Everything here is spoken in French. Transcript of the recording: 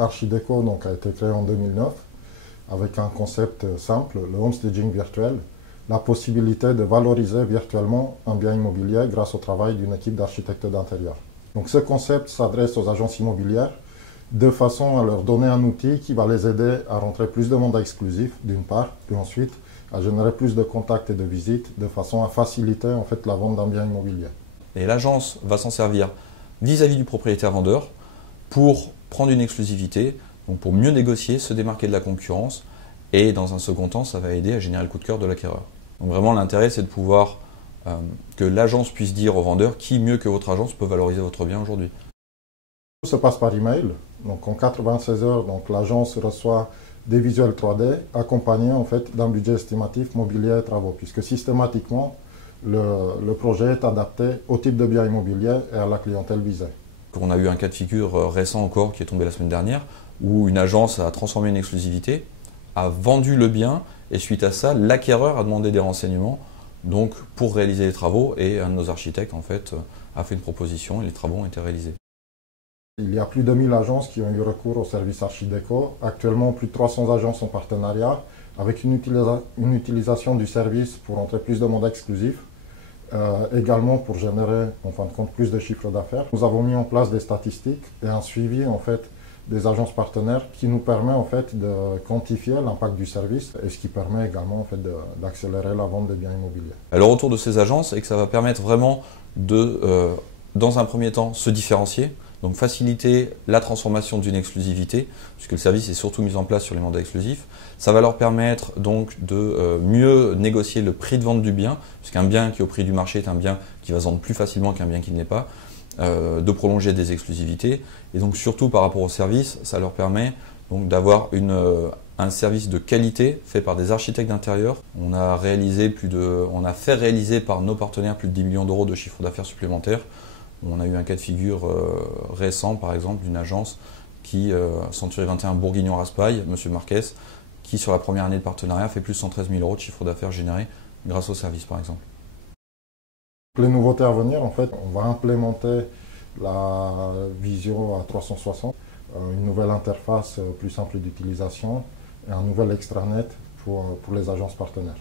Archideco donc, a été créé en 2009 avec un concept simple, le homestaging virtuel, la possibilité de valoriser virtuellement un bien immobilier grâce au travail d'une équipe d'architectes d'intérieur. Donc ce concept s'adresse aux agences immobilières de façon à leur donner un outil qui va les aider à rentrer plus de mandats exclusifs d'une part, puis ensuite à générer plus de contacts et de visites de façon à faciliter en fait la vente d'un bien immobilier. Et l'agence va s'en servir vis-à-vis du propriétaire vendeur pour prendre une exclusivité, donc pour mieux négocier, se démarquer de la concurrence et dans un second temps, ça va aider à générer le coup de cœur de l'acquéreur. Donc vraiment l'intérêt c'est de pouvoir que l'agence puisse dire au vendeur qui mieux que votre agence peut valoriser votre bien aujourd'hui. Tout se passe par email, donc en 96 heures, l'agence reçoit des visuels 3D accompagnés en fait d'un budget estimatif mobilier et travaux, puisque systématiquement le projet est adapté au type de bien immobilier et à la clientèle visée. On a eu un cas de figure récent encore qui est tombé la semaine dernière où une agence a transformé une exclusivité, a vendu le bien et suite à ça, l'acquéreur a demandé des renseignements donc pour réaliser les travaux et un de nos architectes en fait a fait une proposition et les travaux ont été réalisés. Il y a plus de 1000 agences qui ont eu recours au service Archideco. Actuellement, plus de 300 agences en partenariat avec une utilisation du service pour entrer plus de mandats exclusifs, également pour générer en fin de compte plus de chiffres d'affaires. Nous avons mis en place des statistiques et un suivi en fait des agences partenaires qui nous permet en fait de quantifier l'impact du service et ce qui permet également en fait d'accélérer la vente des biens immobiliers. Le retour de ces agences est que ça va permettre vraiment de, dans un premier temps, se différencier. Donc faciliter la transformation d'une exclusivité, puisque le service est surtout mis en place sur les mandats exclusifs. Ça va leur permettre donc de mieux négocier le prix de vente du bien, puisqu'un bien qui est au prix du marché est un bien qui va se vendre plus facilement qu'un bien qui ne l'est pas, de prolonger des exclusivités. Et donc surtout par rapport au service, ça leur permet donc d'avoir un service de qualité fait par des architectes d'intérieur. On a fait réaliser par nos partenaires plus de 10 millions d'euros de chiffre d'affaires supplémentaires. On a eu un cas de figure récent, par exemple, d'une agence qui, Century 21 Bourguignon-Raspail, M. Marquez, qui sur la première année de partenariat fait plus de 113 000 euros de chiffre d'affaires généré grâce au service, par exemple. Les nouveautés à venir, en fait, on va implémenter la Visio à 360, une nouvelle interface plus simple d'utilisation et un nouvel extranet pour les agences partenaires.